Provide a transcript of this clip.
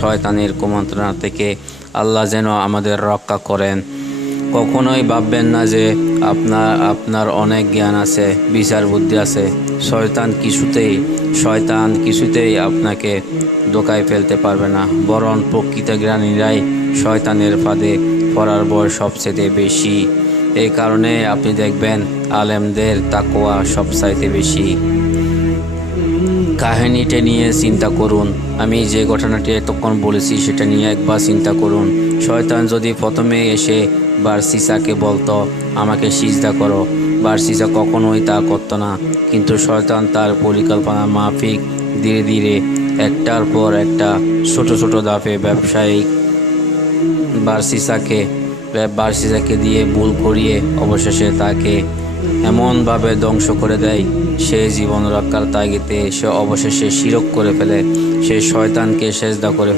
শয়তানের কুমন্ত্রণা থেকে আল্লাহ যেন আমাদের রক্ষা করেন। কখনোই ভাববেন না যে আপনার অনেক জ্ঞান আছে, বিচার বুদ্ধি আছে। শয়তান কিছুতেই আপনাকে ধোঁকায় ফেলতে পারবে না, বরং প্রকৃত জ্ঞানীরাই শয়তানের ফাঁদে পড়ার ভয় সবচেয়ে বেশি। এই কারণে আপনি দেখবেন আলেমদের তাকওয়া সবচাইতে বেশি। কাহিনীটা নিয়ে চিন্তা করুন। আমি যে ঘটনাটি এতক্ষণ বলেছি সেটা নিয়ে একবার চিন্তা করুন। শয়তান যদি প্রথমে এসে বারসিসাকে বলতো আমাকে সিজদা করো, বারসিসা কখনোই তা করতো না। কিন্তু শয়তান তার পরিকল্পনা মাফিক ধীরে ধীরে একটার পর একটা ছোট ছোট ধাপে ব্যবসায়িক বারসিসাকে দিয়ে ভুল করিয়ে অবশেষে তাকে এমনভাবে ধ্বংস করে দেয়, সে জীবন রক্ষার তাগিদে সে অবশেষে শিরক করে ফেলে, সে শয়তানকে সেজদা করে